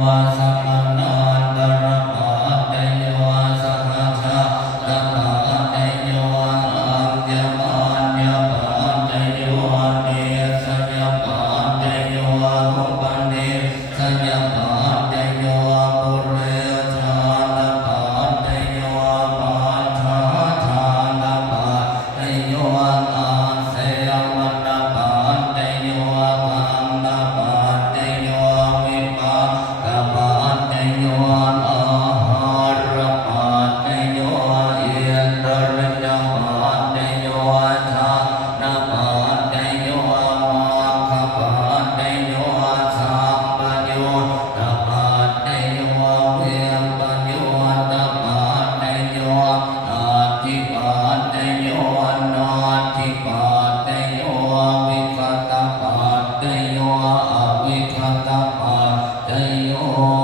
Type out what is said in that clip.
วาสัมมานาตระปาเตโยสัพพะชาตะปาเตโยอัมยมาญญปาเตโยเนสัญญปาเตโยหุปันเนสัญญปาเตโยปุเรชาตะปาเตโยปัญชาชาตะปาเตโยอาเสยมัตตะปาเตโยคัมตะปาเตโยวิปัสสปาเตโยอาหารปาเตโยอินทริยปาเตโยชานะปาเตโยมัคคะปาเตโยสัมปัญโยตปาเตโยเวปัญโยตปาเตโยอาทิปาเตโยนาทิปาเตโยวิคัตตปาเตโยอวิคัตตปาเตโย